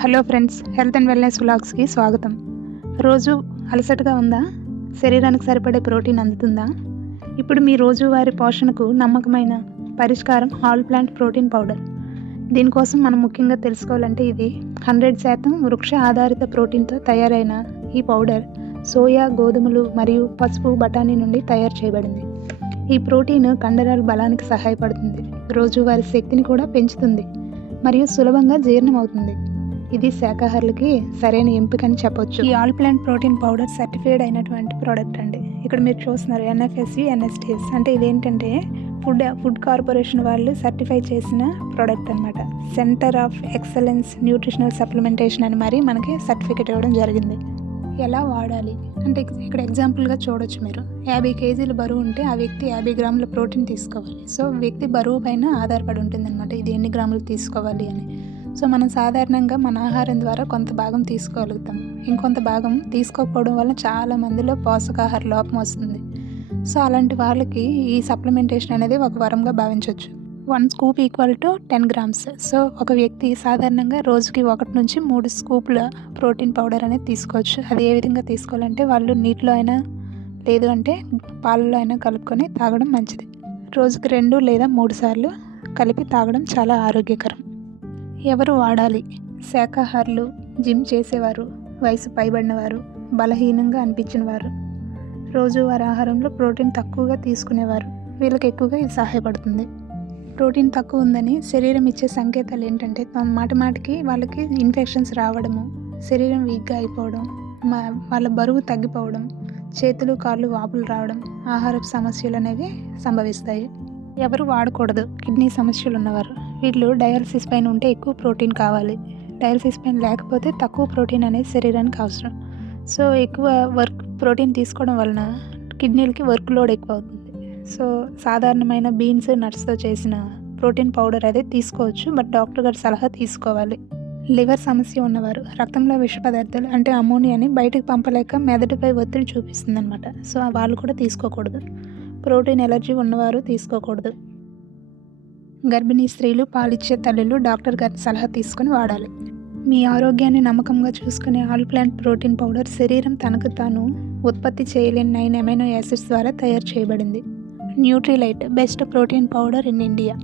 Hello friends, health and wellness వ్లాగ్స్కి స్వాగతం. రోజు అలసటగా ఉందా? శరీరానికి సరిపడే ప్రోటీన్ అందుతుందా? ఇప్పుడు మీ రోజువారీ పోషణకు నమ్మకమైన పరిష్కారం ఆల్ ప్లాంట్ ప్రోటీన్ పౌడర్. దీనికోసం మనం ముఖ్యంగా తెలుసుకోవాలంటే ఇది 100% వృక్ష ఆధారిత ప్రోటీన్తో తయారైన ఈ పౌడర్ సోయా, గోధుమలు మరియు పసుపు, బఠానీ నుండి తయారు చేయబడింది. ఈ ప్రోటీన్ కండరాల బలానికి సహాయపడుతుంది, రోజువారీ శక్తిని కూడా పెంచుతుంది మరియు సులభంగా జీర్ణం అవుతుంది. ఇది శాకాహారులకి సరైన ఎంపిక అని చెప్పొచ్చు. ఈ all plant protein powder certified అయినటువంటి ప్రోడక్ట్ అండి. ఇక్కడ మీరు చూస్తున్నారు NFSU, NSTS అంటే ఇదేంటంటే ఫుడ్ కార్పొరేషన్ వాళ్ళు సర్టిఫై చేసిన ప్రోడక్ట్ అనమాట. Centre of excellence nutritional supplementation అని మరి మనకి సర్టిఫికేట్ ఇవ్వడం జరిగింది. ఎలా వాడాలి అంటే ఇక్కడ ఎగ్జాంపుల్గా చూడొచ్చు మీరు. 50 kg బరువు ఉంటే ఆ వ్యక్తి 50 గ్రాముల ప్రోటీన్ తీసుకోవాలి. సో వ్యక్తి బరువు పైన ఆధారపడి ఉంటుంది అనమాట ఇది ఎన్ని గ్రాములు తీసుకోవాలి అని. సో మనం సాధారణంగా మన ఆహారం ద్వారా కొంత భాగం తీసుకోగలుగుతాం, ఇంకొంత భాగం తీసుకోకపోవడం వల్ల చాలా మందిలో పోషకాహార లోపం వస్తుంది. సో అలాంటి వాళ్ళకి ఈ సప్లిమెంటేషన్ అనేది ఒక వరంగా భావించవచ్చు. 1 scoop equal to 10 grams. So ఒక వ్యక్తి సాధారణంగా రోజుకి 1 నుంచి 3 స్కూప్ల ప్రోటీన్ పౌడర్ అనేది తీసుకోవచ్చు. అది ఏ విధంగా తీసుకోవాలంటే వాళ్ళు నీటిలో అయినా లేదు అంటే పాలలో అయినా కలుపుకొని తాగడం మంచిది. రోజుకి 2 లేదా 3 సార్లు కలిపి తాగడం చాలా ఆరోగ్యకరం. ఎవరు వాడాలి? శాకాహారులు, జిమ్ చేసేవారు, వయసు పైబడినవారు, బలహీనంగా అనిపించిన వారు, రోజువారీ ఆహారంలో ప్రోటీన్ తక్కువగా తీసుకునేవారు, వీళ్ళకి ఎక్కువగా ఇది సహాయపడుతుంది. ప్రోటీన్ తక్కువ ఉందని శరీరం ఇచ్చే సంకేతాలు ఏంటంటే మాటికి వాళ్ళకి ఇన్ఫెక్షన్స్ రావడము, శరీరం వీక్గా అయిపోవడం, వాళ్ళ బరువు తగ్గిపోవడం, చేతులు కాళ్ళు వాపులు రావడం, ఆహారపు సమస్యలు అనేవి సంభవిస్తాయి. ఎవరు వాడకూడదు? కిడ్నీ సమస్యలు ఉన్నవారు. వీళ్ళు డయాలసిస్ పైన ఉంటే ఎక్కువ ప్రోటీన్ కావాలి, డయాలసిస్ పైన లేకపోతే తక్కువ ప్రోటీన్ అనేది శరీరానికి అవసరం. సో ఎక్కువ ప్రోటీన్ తీసుకోవడం వలన కిడ్నీలకి వర్క్ లోడ్ ఎక్కువ అవుతుంది. సో సాధారణమైన బీన్స్, నట్స్తో చేసిన ప్రోటీన్ పౌడర్ అదే తీసుకోవచ్చు, బట్ డాక్టర్ గారి సలహా తీసుకోవాలి. లివర్ సమస్య ఉన్నవారు, రక్తంలో విష పదార్థాలు అంటే అమోనియాని బయటకు పంపలేక మెదడుపై ఒత్తిడి చూపిస్తుంది అనమాట. సో వాళ్ళు కూడా తీసుకోకూడదు. ప్రోటీన్ ఎలర్జీ ఉన్నవారు తీసుకోకూడదు. గర్భిణీ స్త్రీలు, పాలిచ్చే తల్లులు డాక్టర్ గారి సలహా తీసుకొని వాడాలి. మీ ఆరోగ్యాన్ని నమ్మకంగా చూసుకునే ఆల్ ప్లాంట్ ప్రోటీన్ పౌడర్ శరీరం తనకు తాను ఉత్పత్తి చేయలేని 9 అమైనో యాసిడ్స్ ద్వారా తయారు చేయబడింది. Nutrilite best protein powder in India.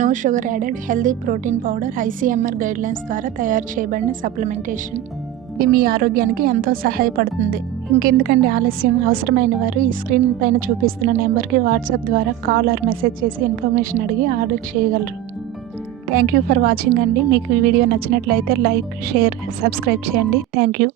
No sugar added healthy protein powder ICMR guidelines ద్వారా తయారు చేయబడిన సప్లిమెంటేషన్. ఇది మీ ఆరోగ్యానికి ఎంతో సహాయపడుతుంది. ఇంకెందుకండి ఆలస్యం? అవసరమైన వారు ఈ స్క్రీన్ పైన చూపిస్తున్న నెంబర్కి వాట్సాప్ ద్వారా కాల్ ఆర్ మెసేజ్ చేసి ఇన్ఫర్మేషన్ అడిగి ఆర్డర్ చేయగలరు. థ్యాంక్ యూ ఫర్ వాచింగ్ అండి. మీకు ఈ వీడియో నచ్చినట్లయితే లైక్, షేర్, సబ్స్క్రైబ్ చేయండి. Thank you.